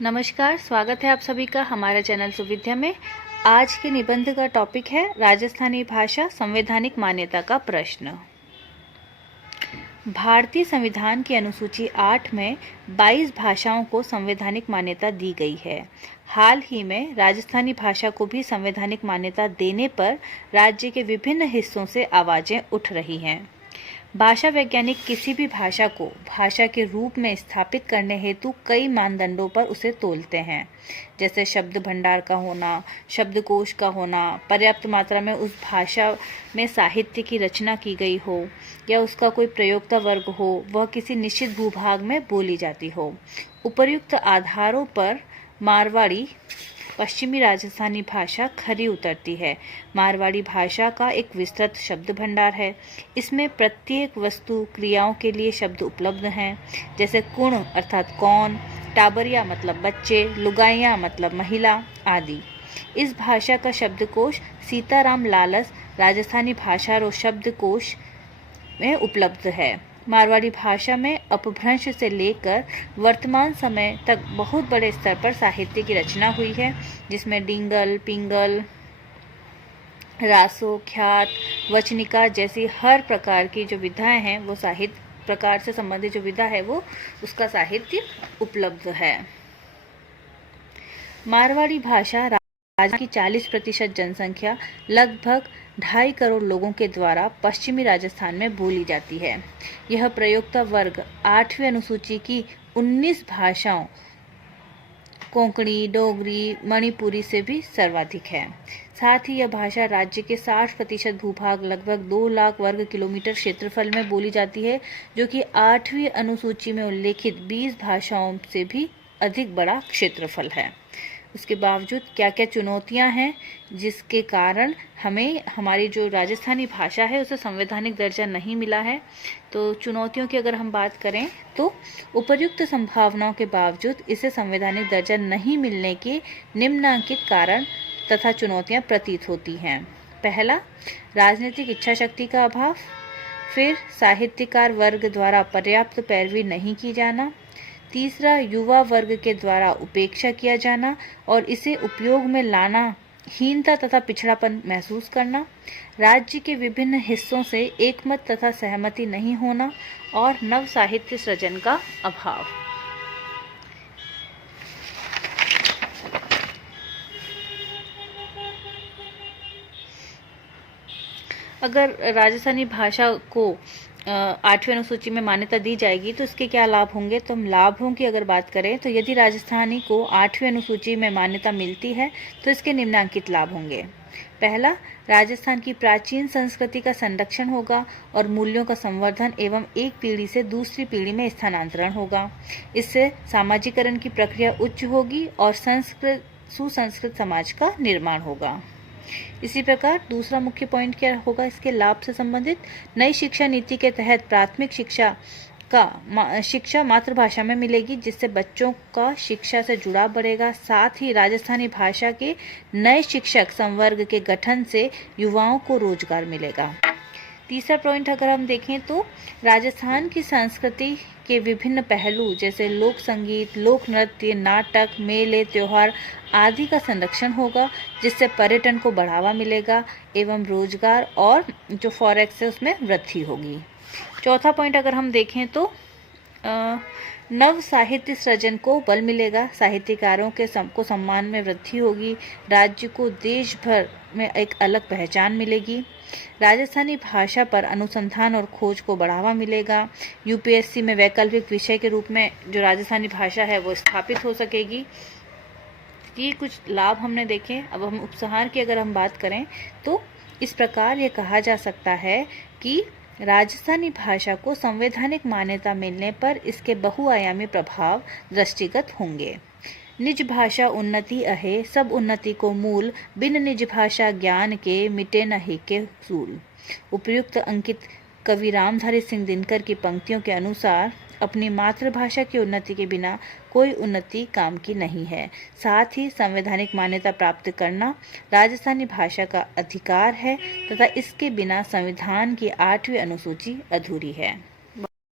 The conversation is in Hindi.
नमस्कार, स्वागत है आप सभी का हमारे चैनल सुविद्या में। आज के निबंध का टॉपिक है राजस्थानी भाषा संवैधानिक मान्यता का प्रश्न। भारतीय संविधान की अनुसूची 8 में 22 भाषाओं को संवैधानिक मान्यता दी गई है। हाल ही में राजस्थानी भाषा को भी संवैधानिक मान्यता देने पर राज्य के विभिन्न हिस्सों से आवाजें उठ रही हैं। भाषा वैज्ञानिक किसी भी भाषा को भाषा के रूप में स्थापित करने हेतु कई मानदंडों पर उसे तोलते हैं, जैसे शब्द भंडार का होना, शब्दकोश का होना, पर्याप्त मात्रा में उस भाषा में साहित्य की रचना की गई हो या उसका कोई प्रयोक्ता वर्ग हो, वह किसी निश्चित भूभाग में बोली जाती हो। उपर्युक्त आधारों पर मारवाड़ी पश्चिमी राजस्थानी भाषा खरी उतरती है। मारवाड़ी भाषा का एक विस्तृत शब्द भंडार है। इसमें प्रत्येक वस्तु क्रियाओं के लिए शब्द उपलब्ध हैं, जैसे कुण अर्थात कौन, टाबरिया मतलब बच्चे, लुगाइयाँ मतलब महिला आदि। इस भाषा का शब्दकोश सीताराम लालस राजस्थानी भाषा और शब्दकोश में उपलब्ध है। मारवाड़ी भाषा में अपभ्रंश से लेकर वर्तमान समय तक बहुत बड़े स्तर पर साहित्य की रचना हुई है, जिसमें डिंगल, पिंगल, रासो, ख्यात, वचनिका जैसी हर प्रकार की जो विधाएं हैं वो साहित्य प्रकार से संबंधित जो विधा है वो उसका साहित्य उपलब्ध है। मारवाड़ी भाषा राज्य की 40% जनसंख्या लगभग 2.5 करोड़ लोगों के द्वारा पश्चिमी राजस्थान में बोली जाती है। यह प्रयोक्ता वर्ग 8वीं अनुसूची की 19 भाषाओं कोंकणी, डोगरी, मणिपुरी से भी सर्वाधिक है। साथ ही यह भाषा राज्य के 60% भूभाग लगभग 2 लाख वर्ग किलोमीटर क्षेत्रफल में बोली जाती है, जो कि 8वीं अनुसूची में उल्लेखित 20 भाषाओं से भी अधिक बड़ा क्षेत्रफल है। उसके बावजूद क्या क्या चुनौतियां हैं जिसके कारण हमें हमारी जो राजस्थानी भाषा है उसे संवैधानिक दर्जा नहीं मिला है। तो चुनौतियों की अगर हम बात करें तो उपर्युक्त संभावनाओं के बावजूद इसे संवैधानिक दर्जा नहीं मिलने के निम्नलिखित कारण तथा चुनौतियां प्रतीत होती हैं। पहला, राजनीतिक इच्छा शक्ति का अभाव। फिर, साहित्यकार वर्ग द्वारा पर्याप्त पैरवी नहीं की जाना। तीसरा, युवा वर्ग के द्वारा उपेक्षा किया जाना और इसे उपयोग में लाना हीनता तथा पिछड़ापन महसूस करना। राज्य के विभिन्न हिस्सों से एकमत तथा सहमति नहीं होना और नव साहित्य सृजन का अभाव। अगर राजस्थानी भाषा को 8वीं अनुसूची में मान्यता दी जाएगी तो इसके क्या लाभ होंगे। तो हम लाभों की अगर बात करें तो यदि राजस्थानी को 8वीं अनुसूची में मान्यता मिलती है तो इसके निम्नलिखित लाभ होंगे। पहला, राजस्थान की प्राचीन संस्कृति का संरक्षण होगा और मूल्यों का संवर्धन एवं एक पीढ़ी से दूसरी पीढ़ी में स्थानांतरण होगा। इससे सामाजिकरण की प्रक्रिया उच्च होगी और सुसंस्कृत समाज का निर्माण होगा। इसी प्रकार दूसरा मुख्य पॉइंट क्या होगा इसके लाभ से संबंधित, नई शिक्षा नीति के तहत प्राथमिक शिक्षा मातृभाषा में मिलेगी, जिससे बच्चों का शिक्षा से जुड़ाव बढ़ेगा। साथ ही राजस्थानी भाषा के नए शिक्षक संवर्ग के गठन से युवाओं को रोजगार मिलेगा। तीसरा पॉइंट अगर हम देखें तो राजस्थान की संस्कृति के विभिन्न पहलू जैसे लोक संगीत, लोक नृत्य, नाटक, मेले, त्योहार आदि का संरक्षण होगा, जिससे पर्यटन को बढ़ावा मिलेगा एवं रोजगार और जो फॉरेक्स है उसमें वृद्धि होगी। चौथा पॉइंट अगर हम देखें तो नव साहित्य सृजन को बल मिलेगा, साहित्यकारों को सम्मान में वृद्धि होगी, राज्य को देश भर में एक अलग पहचान मिलेगी। राजस्थानी भाषा पर अनुसंधान और खोज को बढ़ावा मिलेगा। यूपीएससी में वैकल्पिक विषय के रूप में जो राजस्थानी भाषा है वो स्थापित हो सकेगी। ये कुछ लाभ हमने देखे। अब हम उपसंहार की अगर हम बात करें तो इस प्रकार ये कहा जा सकता है कि राजस्थानी भाषा को संवैधानिक मान्यता मिलने पर इसके बहुआयामी प्रभाव दृष्टिगत होंगे। निज भाषा उन्नति अहे, सब उन्नति को मूल, बिन निज भाषा ज्ञान के मिटे नहीं के सूल। उपयुक्त अंकित कवि रामधारी सिंह दिनकर की पंक्तियों के अनुसार अपनी मातृभाषा की उन्नति के बिना कोई उन्नति काम की नहीं है। साथ ही संवैधानिक मान्यता प्राप्त करना राजस्थानी भाषा का अधिकार है तथा इसके बिना संविधान की 8वीं अनुसूची अधूरी है।